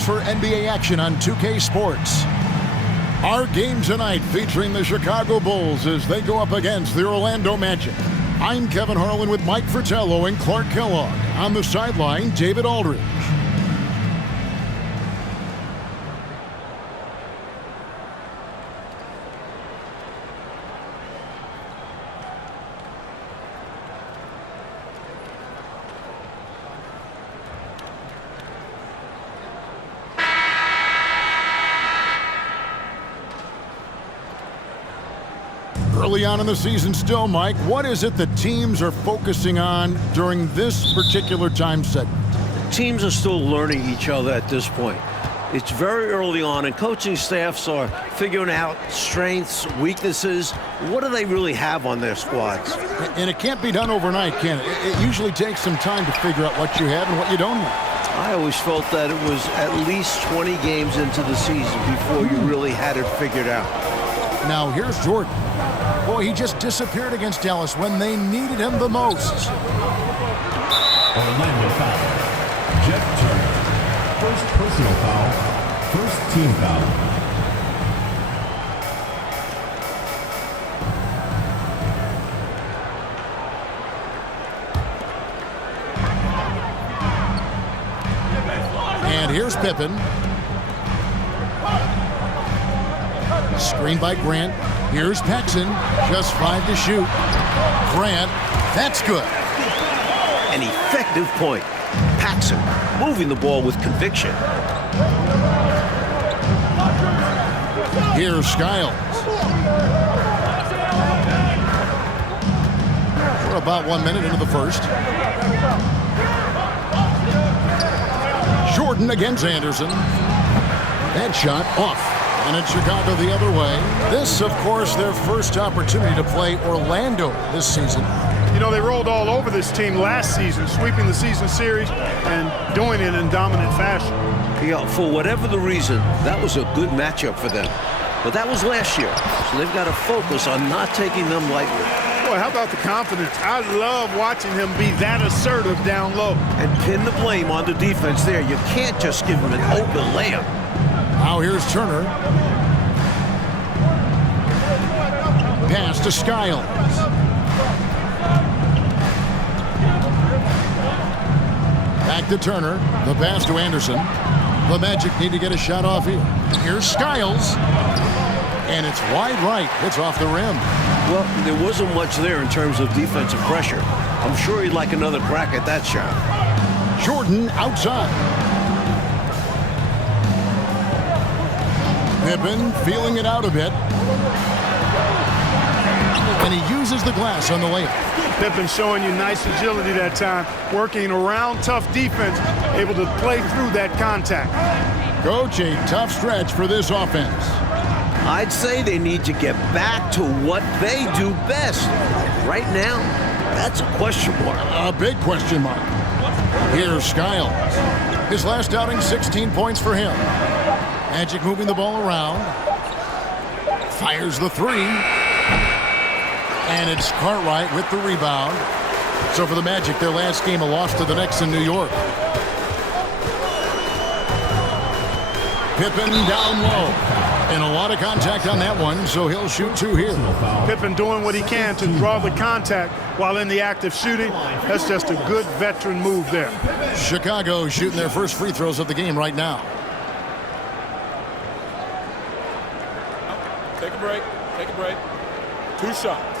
us for NBA action on 2K Sports. Our game tonight featuring the Chicago Bulls as they go up against the Orlando Magic. I'm Kevin Harlan with Mike Fratello and Clark Kellogg. On the sideline, David Aldridge. Early on in the season still, Mike, what is it that teams are focusing on during this particular time segment? Teams are still learning each other at this point. It's very early on, and coaching staffs are figuring out strengths, weaknesses. What do they really have on their squads? And it can't be done overnight, can it? It usually takes some time to figure out what you have and what you don't have. I always felt that it was at least 20 games into the season before you really had it figured out. Now here's Jordan. Boy, he just disappeared against Dallas when they needed him the most. Orlando foul. Jeff Turner. First personal foul. First team foul. And here's Pippen. Screen by Grant. Here's Paxson. Just 5 to shoot. Grant. That's good. An effective point. Paxson moving the ball with conviction. Here's Skiles. We're about 1 minute into the first. Jordan against Anderson. That shot off. And it's Chicago the other way. This, of course, their first opportunity to play Orlando this season. You know, they rolled all over this team last season, sweeping the season series and doing it in dominant fashion. Yeah, for whatever the reason, that was a good matchup for them. But that was last year, so they've got to focus on not taking them lightly. Boy, how about the confidence? I love watching him be that assertive down low. And pin the blame on the defense there. You can't just give him an open layup. Now here's Turner. Pass to Skiles. Back to Turner. The pass to Anderson. The Magic need to get a shot off here. Here's Skiles. And it's wide right. It's off the rim. Well, there wasn't much there in terms of defensive pressure. I'm sure he'd like another crack at that shot. Jordan outside. Pippen feeling it out a bit. And he uses the glass on the layup. Pippen showing you nice agility that time, working around tough defense, able to play through that contact. Coach, a tough stretch for this offense. I'd say they need to get back to what they do best. Right now, that's a question mark. A big question mark. Here's Skiles. His last outing, 16 points for him. Magic moving the ball around. Fires the three. And it's Cartwright with the rebound. So for the Magic, their last game, a loss to the Knicks in New York. Pippen down low. And a lot of contact on that one, so he'll shoot 2 here. Pippen doing what he can to draw the contact while in the act of shooting. That's just a good veteran move there. Chicago shooting their first free throws of the game right now. Take a break. Take a break. 2 shots.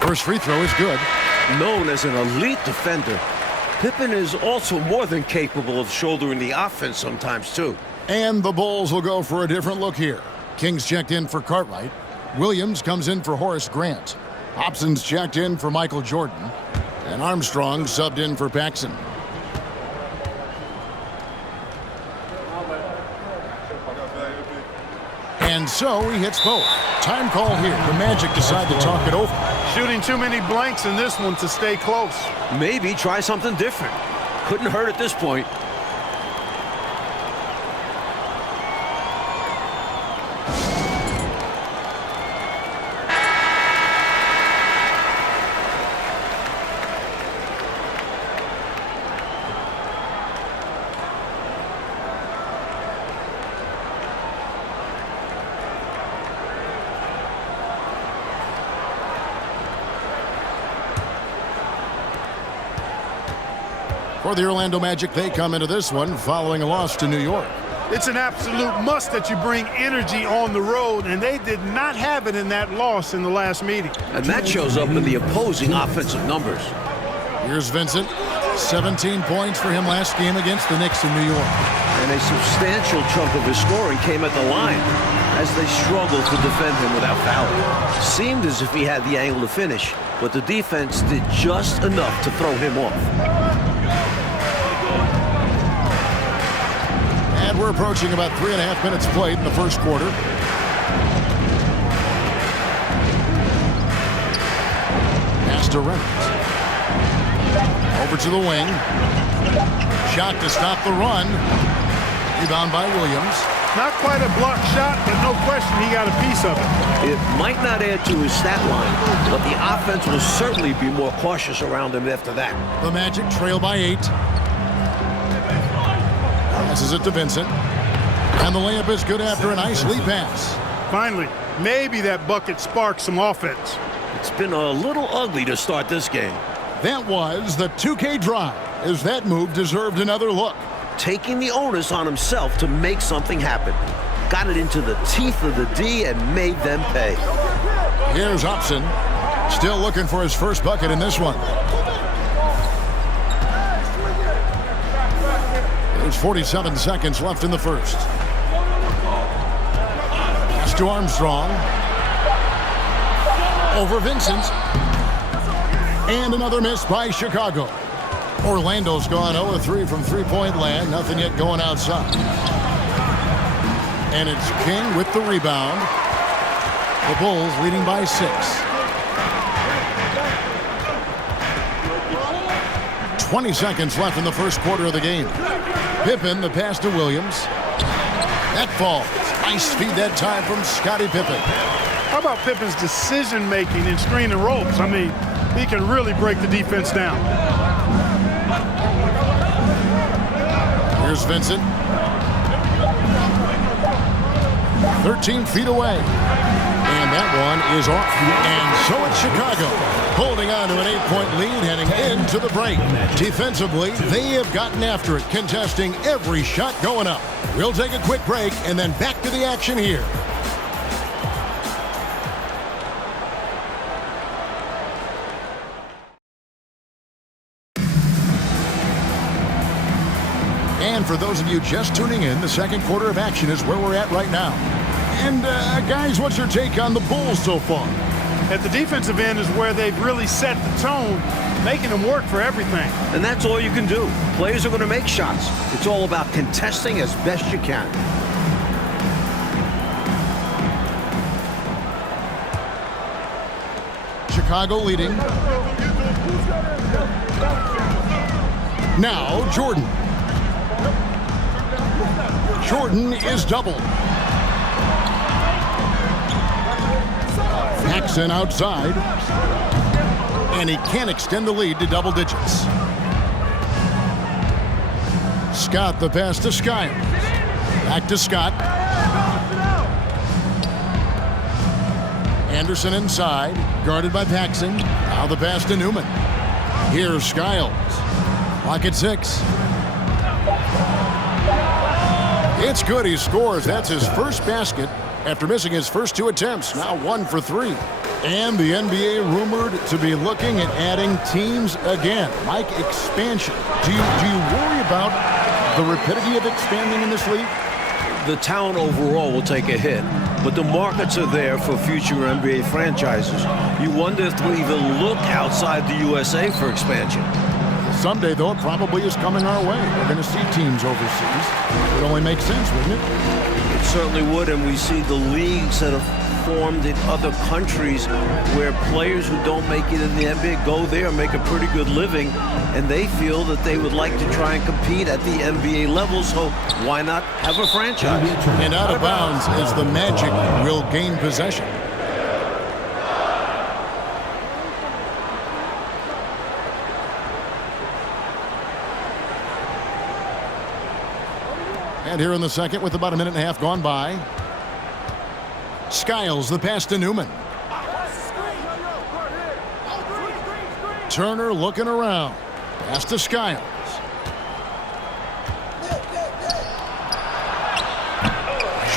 First free throw is good. Known as an elite defender, Pippen is also more than capable of shouldering the offense sometimes, too. And the Bulls will go for a different look here. Kings checked in for Cartwright. Williams comes in for Horace Grant. Hobson's checked in for Michael Jordan. And Armstrong subbed in for Paxson. And so he hits both. Time call here. The Magic decide to talk it over. Shooting too many blanks in this one to stay close. Maybe try something different. Couldn't hurt at this point. For the Orlando Magic, they come into this one following a loss to New York. It's an absolute must that you bring energy on the road, and they did not have it in that loss in the last meeting. And that shows up in the opposing offensive numbers. Here's Vincent. 17 points for him last game against the Knicks in New York. And a substantial chunk of his scoring came at the line as they struggled to defend him without fouling. Seemed as if he had the angle to finish, but the defense did just enough to throw him off. And we're approaching about 3.5 minutes played in the first quarter. Pass to Reynolds. Over to the wing. Shot to stop the run. Rebound by Williams. Not quite a block shot, but no question he got a piece of it. It might not add to his stat line, but the offense will certainly be more cautious around him after that. The Magic trail by 8. Passes it to Vincent. And the layup is good after a nice lead pass. Finally, maybe that bucket sparked some offense. It's been a little ugly to start this game. That was the 2K drive, as that move deserved another look. Taking the onus on himself to make something happen. Got it into the teeth of the D and made them pay. Here's Upson. Still looking for his first bucket in this one. There's 47 seconds left in the first. Pass to Armstrong. Over Vincent. And another miss by Chicago. Orlando's gone 0-3 from three-point land. Nothing yet going outside. And it's King with the rebound. The Bulls leading by 6. 20 seconds left in the first quarter of the game. Pippen, the pass to Williams. That falls. Nice feed that time from Scottie Pippen. How about Pippen's decision-making in screen and rolls? I mean, he can really break the defense down. Here's Vincent. 13 feet away. And that one is off. And so it's Chicago holding on to an 8-point lead heading into the break. Defensively, they have gotten after it, contesting every shot going up. We'll take a quick break and then back to the action here. And for those of you just tuning in, the second quarter of action is where we're at right now. And guys, what's your take on the Bulls so far? At the defensive end is where they've really set the tone, making them work for everything. And that's all you can do. Players are going to make shots. It's all about contesting as best you can. Chicago leading. Now Jordan. Jordan is doubled. Paxson outside. And he can't extend the lead to double digits. Scott the pass to Skiles. Back to Scott. Anderson inside, guarded by Paxson. Now the pass to Newman. Here's Skiles. Clock at 6. It's good, he scores. That's his first basket after missing his first 2 attempts. Now 1 for 3. And the NBA rumored to be looking at adding teams again. Mike, expansion. Do you worry about the rapidity of expanding in this league? The talent overall will take a hit, but the markets are there for future NBA franchises. You wonder if they'll even look outside the USA for expansion. Someday, though, it probably is coming our way. We're going to see teams overseas. It would only make sense, wouldn't it? It certainly would, and we see the leagues that have formed in other countries where players who don't make it in the NBA go there and make a pretty good living, and they feel that they would like to try and compete at the NBA level, so why not have a franchise? And out of bounds as the Magic will gain possession. And here in the second with about a minute and a half gone by. Skiles the pass to Newman. Turner looking around. Pass to Skiles.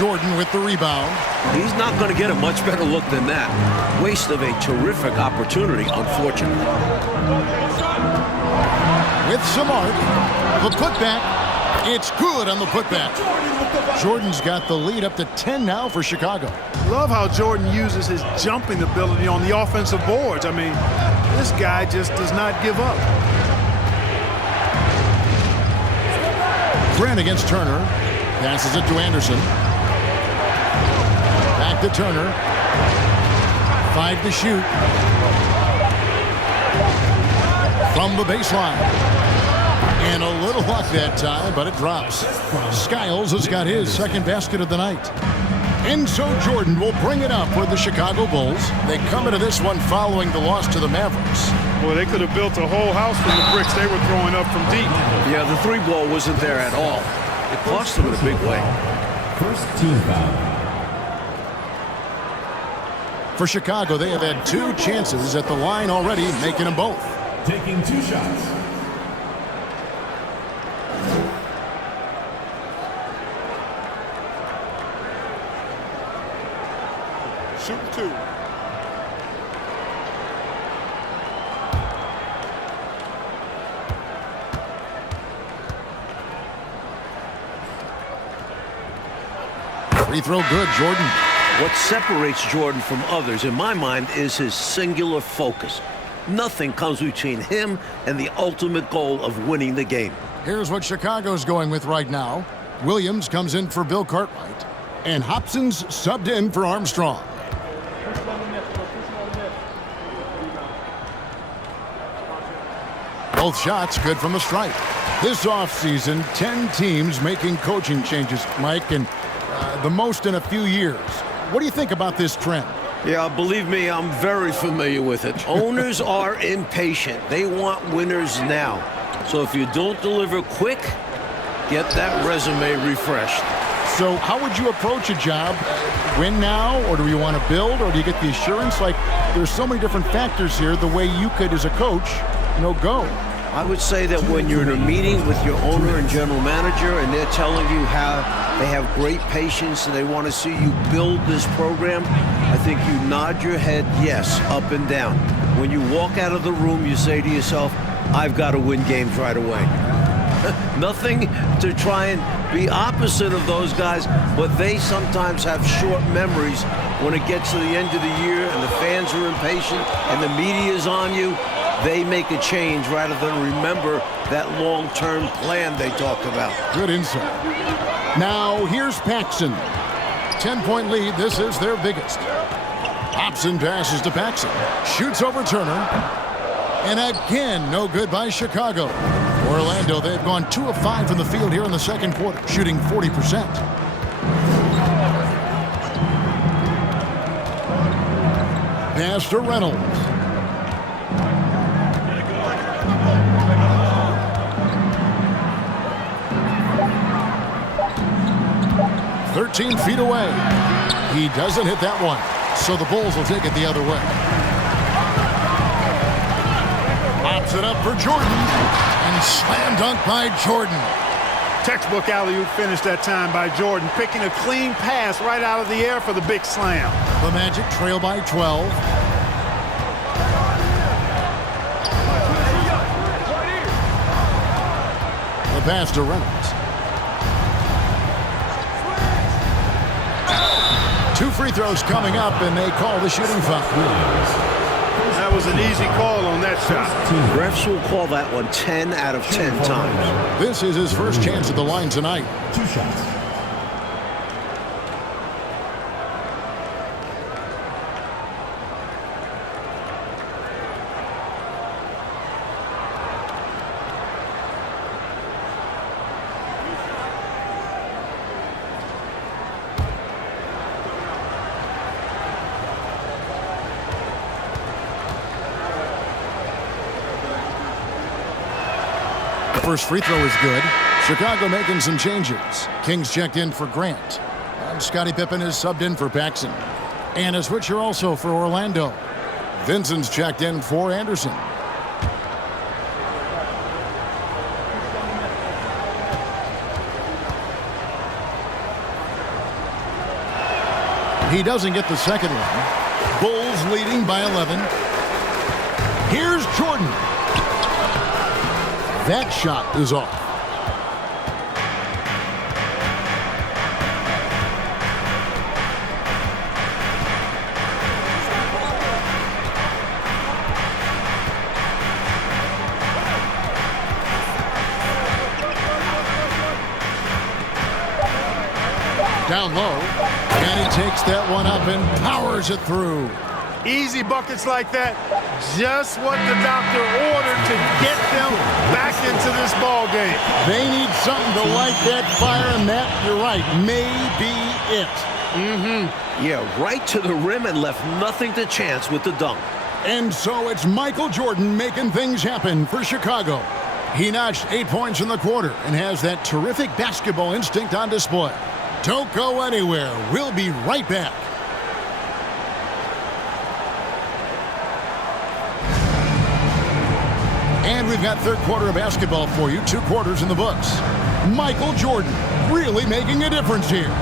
Jordan with the rebound. He's not going to get a much better look than that. Waste of a terrific opportunity, unfortunately. With Samart, the putback. It's good on the putback. Jordan's got the lead up to 10 now for Chicago. Love how Jordan uses his jumping ability on the offensive boards. I mean, this guy just does not give up. Grant against Turner. Passes it to Anderson. Back to Turner. 5 to shoot. From the baseline. And a little luck that time, but it drops. Skiles has got his second basket of the night. And so Jordan will bring it up for the Chicago Bulls. They come into this one following the loss to the Mavericks. Well, they could have built a whole house from the bricks they were throwing up from deep. Yeah, the three ball wasn't there at all. It cost them in a big way. First team foul. For Chicago, they have had 2 chances at the line already, making them both. Taking 2 shots. Shooting 2. Free throw good, Jordan. What separates Jordan from others, in my mind, is his singular focus. Nothing comes between him and the ultimate goal of winning the game. Here's what Chicago's going with right now. Williams comes in for Bill Cartwright. And Hobson's subbed in for Armstrong. Both shots good from the stripe. This offseason, 10 teams making coaching changes, Mike, and the most in a few years. What do you think about this trend? Yeah, believe me, I'm very familiar with it. Owners are impatient. They want winners now. So if you don't deliver quick, get that resume refreshed. So how would you approach a job? Win now, or do you want to build, or do you get the assurance? Like, there's so many different factors here, the way you could, as a coach, go. I would say that when you're in a meeting with your owner and general manager and they're telling you how they have great patience and they want to see you build this program, I think you nod your head yes, up and down. When you walk out of the room, you say to yourself, I've got to win games right away. Nothing to try and be opposite of those guys, but they sometimes have short memories when it gets to the end of the year and the fans are impatient and the media is on you. They make a change rather than remember that long-term plan they talked about. Good insight. Now, here's Paxson. 10-point lead. This is their biggest. Hobson passes to Paxson. Shoots over Turner. And again, no good by Chicago. Orlando, they've gone 2 of 5 from the field here in the second quarter, shooting 40%. Pass to Reynolds. 13 feet away. He doesn't hit that one, so the Bulls will take it the other way. Pops it up for Jordan, and slam dunk by Jordan. Textbook alley-oop finish that time by Jordan, picking a clean pass right out of the air for the big slam. The Magic trail by 12. The pass to Reynolds. 2 free throws coming up, and they call the shooting foul. That was an easy call on that shot. Refs will call that one 10 out of 10 times. This is his first chance at the line tonight. 2 shots. First free throw is good. Chicago making some changes. Kings checked in for Grant. And Scottie Pippen is subbed in for Paxson. And a switcher also for Orlando. Vincent's checked in for Anderson. He doesn't get the second one. Bulls leading by 11. Here's Jordan. That shot is off. Down low, and he takes that one up and powers it through. Easy buckets like that, just what the doctor ordered to get them back into this ball game. They need something to light that fire, and that, you're right, may be it. Yeah, right to the rim and left nothing to chance with the dunk. And so it's Michael Jordan making things happen for Chicago. He notched 8 points in the quarter and has that terrific basketball instinct on display. Don't go anywhere. We'll be right back. And we've got third quarter of basketball for you. 2 quarters in the books. Michael Jordan really making a difference here.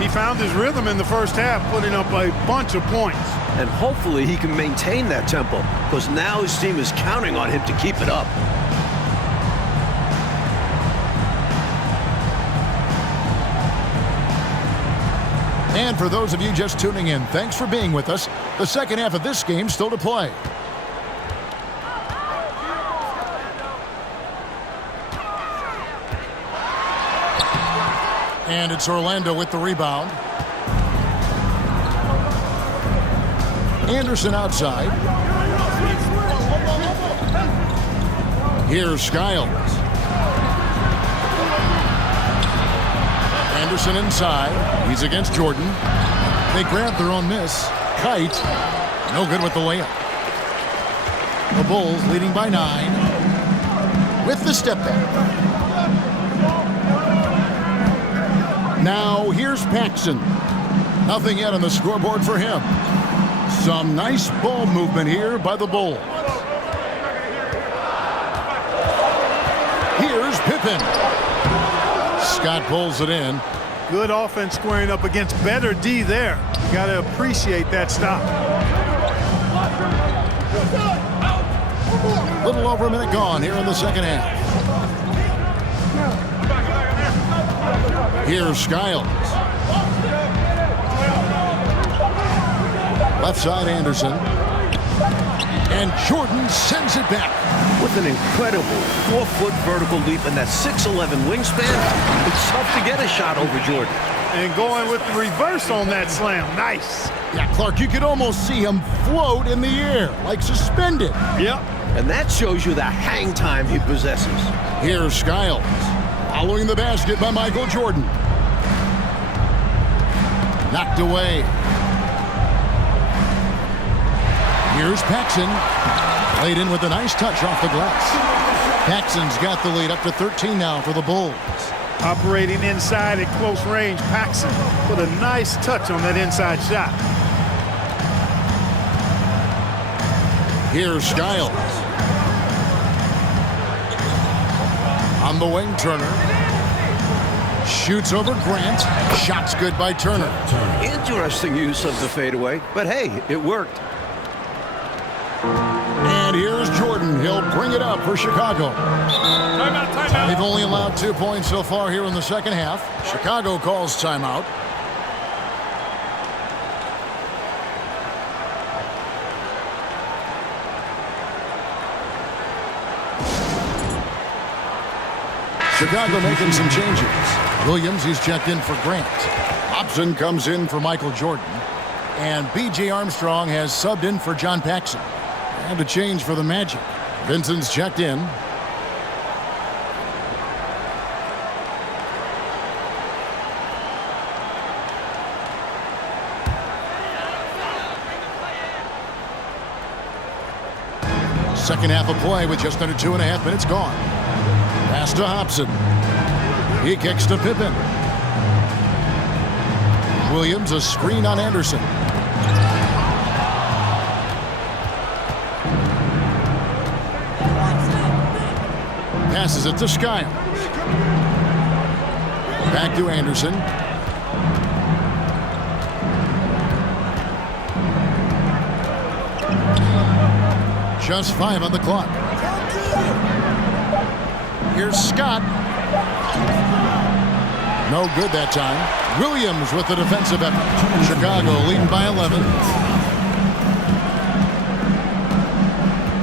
He found his rhythm in the first half, putting up a bunch of points. And hopefully he can maintain that tempo, because now his team is counting on him to keep it up. And for those of you just tuning in, thanks for being with us. The second half of this game still to play. And it's Orlando with the rebound. Anderson outside. Here's Skiles. Anderson inside. He's against Jordan. They grab their own miss. Kite. No good with the layup. The Bulls leading by 9. With the step back. Now here's Paxson. Nothing yet on the scoreboard for him. Some nice ball movement here by the Bulls. Here's Pippen. Scott pulls it in. Good offense squaring up against better D there. You got to appreciate that stop. Little over a minute gone here in the second half. Here's Skiles. Left side Anderson. And Jordan sends it back. With an incredible 4-foot vertical leap and that 6'11" wingspan, it's tough to get a shot over Jordan. And going with the reverse on that slam. Nice. Yeah, Clark, you could almost see him float in the air, like suspended. Yep. And that shows you the hang time he possesses. Here's Skiles. Following the basket by Michael Jordan. Knocked away. Here's Paxson. Played in with a nice touch off the glass. Paxson's got the lead up to 13 now for the Bulls. Operating inside at close range, Paxson put a nice touch on that inside shot. Here's Skiles. On the wing, Turner. Shoots over Grant. Shot's good by Turner. Interesting use of the fadeaway, but hey, it worked. And here's Jordan. He'll bring it up for Chicago. Timeout. They've only allowed 2 points so far here in the second half. Chicago calls timeout. Chicago making some changes. Williams, he's checked in for Grant. Hobson comes in for Michael Jordan. And B.J. Armstrong has subbed in for John Paxson. And a change for the Magic. Vincent's checked in. Second half of play with just under 2.5 minutes gone. Pass to Hobson. He kicks to Pippen. Williams, a screen on Anderson. Passes it to Skiles. Back to Anderson. Just 5 on the clock. Here's Scott. No good that time. Williams with the defensive effort. Chicago leading by 11.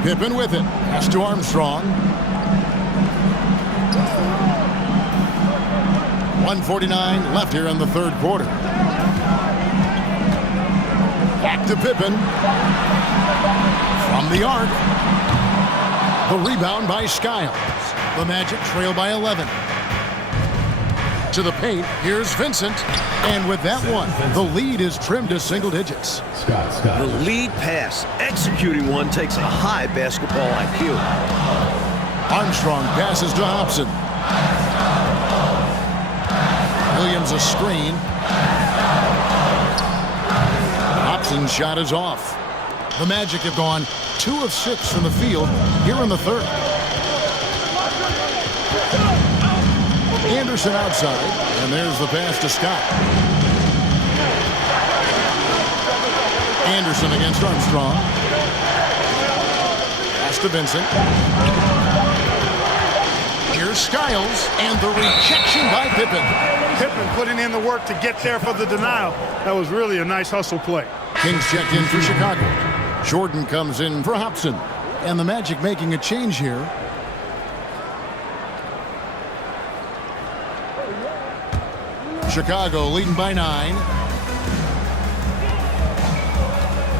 Pippen with it. Pass to Armstrong. 1:49 left here in the third quarter. Back to Pippen. From the arc. The rebound by Skiles. The Magic trail by 11. To the paint. Here's Vincent. And with that one, the lead is trimmed to single digits. Scott. The lead pass, executing one, takes a high basketball IQ. Armstrong passes to Hobson. Williams a screen. Hobson's shot is off. The Magic have gone 2 of 6 from the field here in the third. Anderson outside, and there's the pass to Scott. Anderson against Armstrong. Pass to Vincent. Here's Skiles, and the rejection by Pippen. Pippen putting in the work to get there for the denial. That was really a nice hustle play. Kings checked in for Chicago. Jordan comes in for Hobson. And the Magic making a change here. Chicago leading by 9.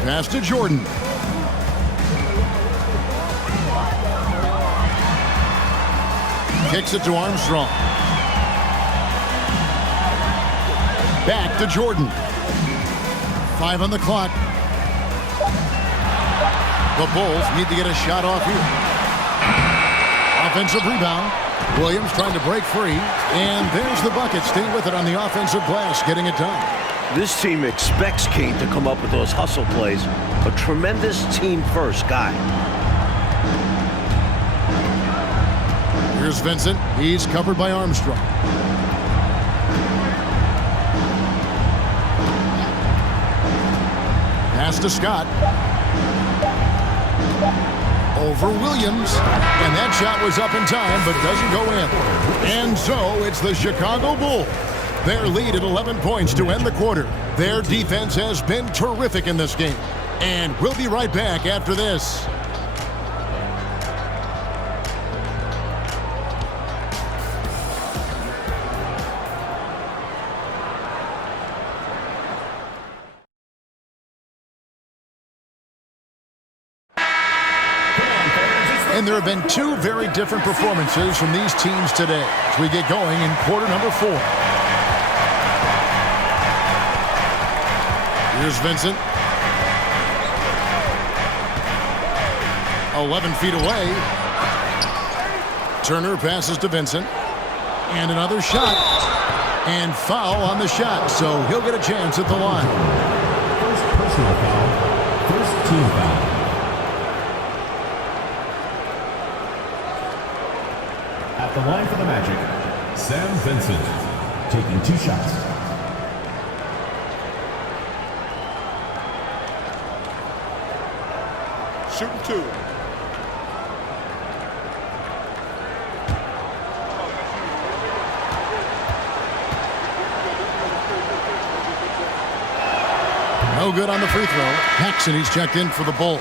Pass to Jordan. Kicks it to Armstrong. Back to Jordan. 5 on the clock. The Bulls need to get a shot off here. Offensive rebound. Williams trying to break free. And there's the bucket. Staying with it on the offensive glass, getting it done. This team expects Kane to come up with those hustle plays. A tremendous team-first guy. Here's Vincent. He's covered by Armstrong. Pass to Scott. Over Williams. And that shot was up in time, but doesn't go in. And so it's the Chicago Bulls. Their lead at 11 points to end the quarter. Their defense has been terrific in this game. And we'll be right back after this. And there have been 2 very different performances from these teams today as we get going in quarter number 4. Here's Vincent. 11 feet away. Turner passes to Vincent. And another shot. And foul on the shot, so he'll get a chance at the line. First personal foul. First team foul. At the line for the Magic, Sam Vincent, taking 2 shots. Shooting 2. No good on the free throw. Paxson, he's checked in for the Bulls.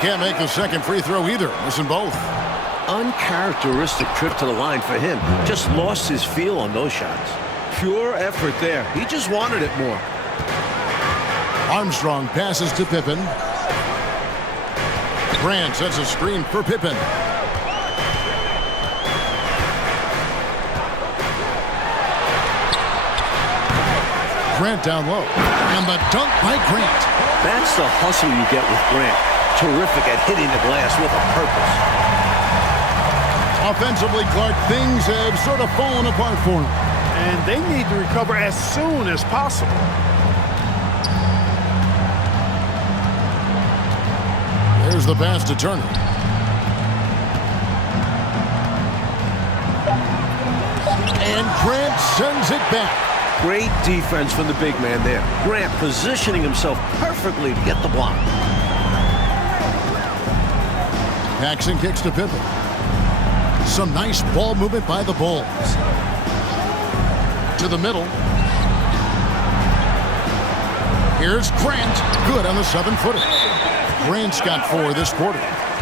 Can't make the second free throw either. Missing both. Uncharacteristic trip to the line for him. Just lost his feel on those shots. Pure effort there. He just wanted it more. Armstrong passes to Pippen. Grant sets a screen for Pippen. Grant down low. And the dunk by Grant. That's the hustle you get with Grant. Terrific at hitting the glass with a purpose. Offensively, Clark, things have sort of fallen apart for him. and they need to recover as soon as possible. Here's the pass to Turner. And Grant sends it back. Great defense from the big man there. Grant positioning himself perfectly to get the block. Paxson kicks to Pippen. Some nice ball movement by the Bulls. To the middle. Here's Grant. Good on the 7-footer. Grant's got 4 this quarter.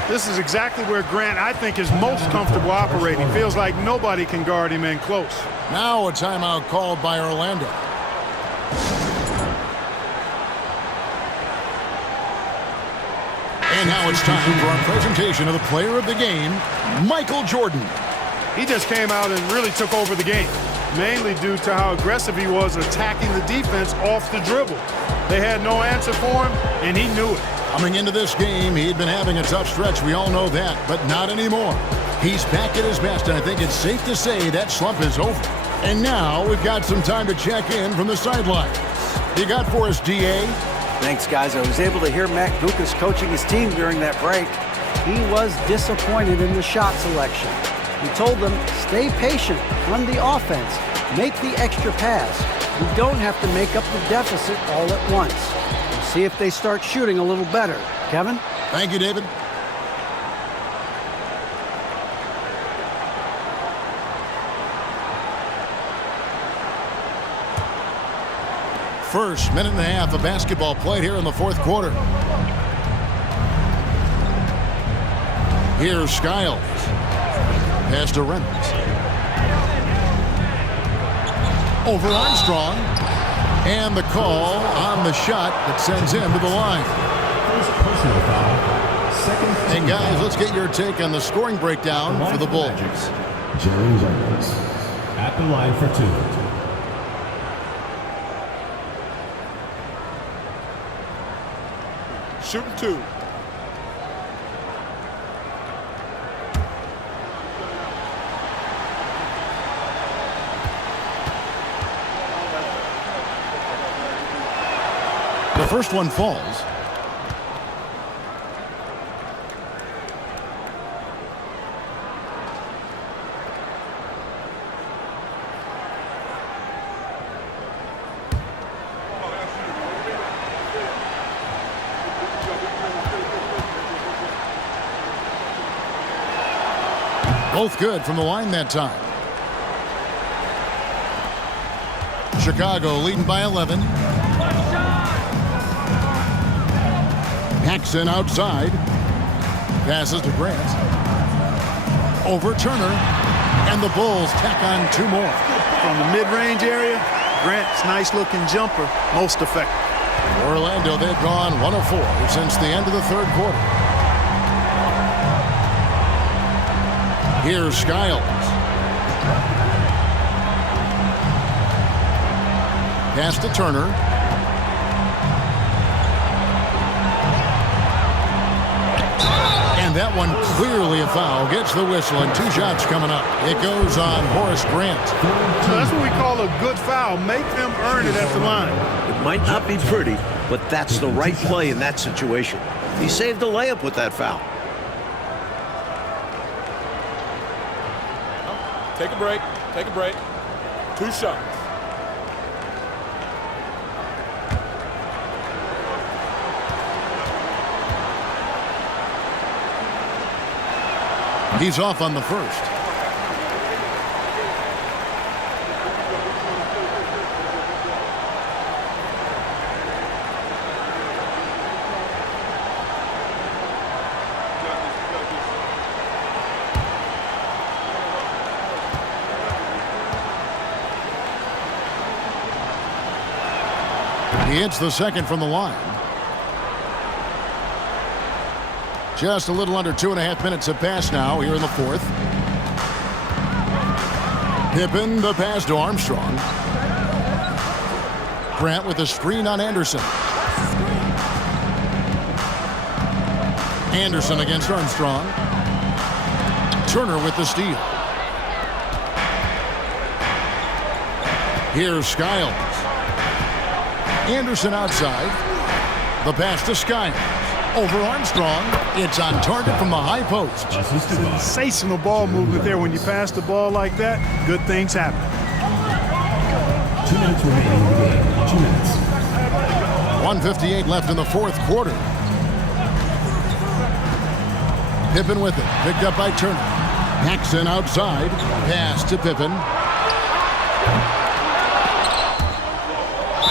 This is exactly where Grant, I think, is most comfortable operating. Feels like nobody can guard him in close. Now a timeout called by Orlando. And now it's time for our presentation of the player of the game, Michael Jordan. He just came out and really took over the game, mainly due to how aggressive he was attacking the defense off the dribble. They had no answer for him, and he knew it. Coming into this game, he'd been having a tough stretch. We all know that, but not anymore. He's back at his best, and I think it's safe to say that slump is over. And now we've got some time to check in from the sideline. You got for us, D.A.? Thanks, guys. I was able to hear Matt Gukas coaching his team during that break. He was disappointed in the shot selection. He told them, stay patient, run the offense, make the extra pass. We don't have to make up the deficit all at once. We'll see if they start shooting a little better. Kevin? Thank you, David. First minute and a half of basketball played here in the fourth quarter. Here's Skiles. Pass to Reynolds. Over Armstrong. And the call on the shot that sends him to the line. First personal foul. Second. And guys, let's get your take on the scoring breakdown for the Bulls. Jerry Reynolds at the line for 2. Shooting 2. The first one falls. Both good from the line that time. Chicago leading by 11. Paxson outside. Passes to Grant. Over Turner. And the Bulls tack on 2 more. From the mid-range area, Grant's nice-looking jumper, most effective. Orlando, they've gone 1 of 4 since the end of the third quarter. Here's Skiles. Pass to Turner. And that one clearly a foul. Gets the whistle and 2 shots coming up. It goes on Horace Grant. So that's what we call a good foul. Make them earn it at the line. It might not be pretty, but that's the right play in that situation. He saved a layup with that foul. Take a break. Take a break. 2 shots. He's off on the first. He hits the second from the line. Just a little under 2.5 minutes have passed now here in the fourth. Pippen, the pass to Armstrong. Grant with the screen on Anderson. Anderson against Armstrong. Turner with the steal. Here's Skiles. Anderson outside. The pass to Skiles. Over Armstrong. It's on target from the high post. Sensational ball movement there. When you pass the ball like that, good things happen. 2 minutes remaining in the game. 2 minutes. 1:58 left in the fourth quarter. Pippen with it. Picked up by Turner. Paxson outside. Pass to Pippen.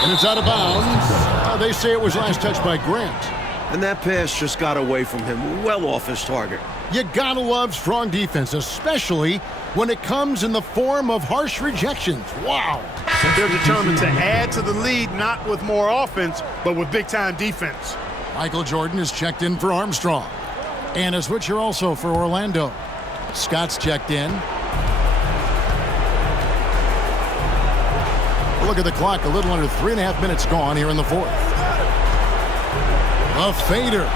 And it's out of bounds. They say it was last touched by Grant. And that pass just got away from him, well off his target. You gotta love strong defense, especially when it comes in the form of harsh rejections. Wow. They're determined to add to the lead, not with more offense, but with big-time defense. Michael Jordan is checked in for Armstrong. And a switcher also for Orlando. Scott's checked in. Look at the clock, a little under 3.5 minutes gone here in the fourth. A fader.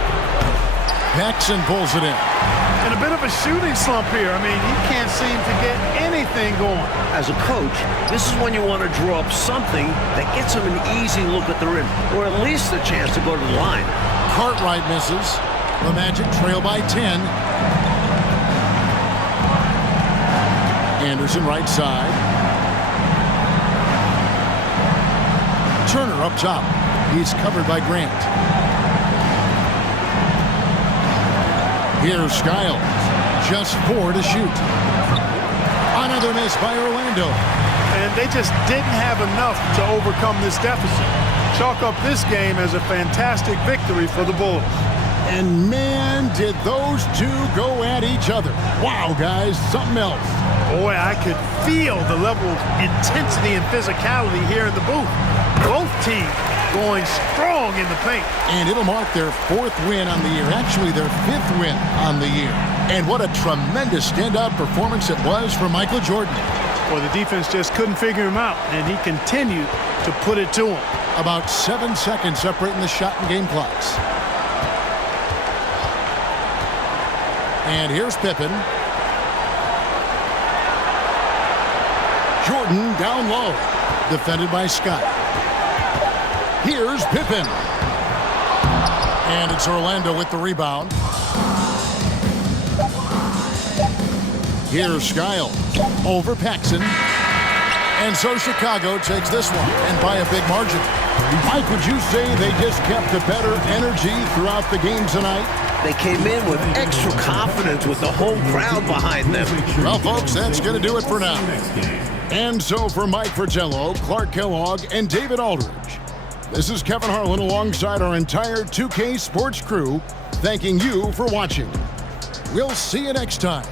Paxson pulls it in. And a bit of a shooting slump here. I mean, he can't seem to get anything going. As a coach, this is when you want to draw up something that gets him an easy look at the rim, or at least a chance to go to the line. Cartwright misses. The Magic trail by 10. Anderson right side. Turner up top. He's covered by Grant. Here's Skiles. Just 4 to shoot. Another miss by Orlando. And they just didn't have enough to overcome this deficit. Chalk up this game as a fantastic victory for the Bulls. And man, did those two go at each other. Wow, guys, something else. Boy, I could feel the level of intensity and physicality here in the booth. Both teams going strong in the paint. And it'll mark their 4th win on the year. Actually, their 5th win on the year. And what a tremendous standout performance it was for Michael Jordan. Well, the defense just couldn't figure him out, and he continued to put it to him. About 7 seconds separating the shot and game clocks. And here's Pippen. Jordan down low. Defended by Scott. Here's Pippen. And it's Orlando with the rebound. Here's Skiles. Over Paxson. And so Chicago takes this one, and by a big margin. Mike, would you say they just kept a better energy throughout the game tonight? They came in with extra confidence with the whole crowd behind them. Well, folks, that's going to do it for now. And so for Mike Fratello, Clark Kellogg, and David Aldridge, this is Kevin Harlan alongside our entire 2K Sports crew, thanking you for watching. We'll see you next time.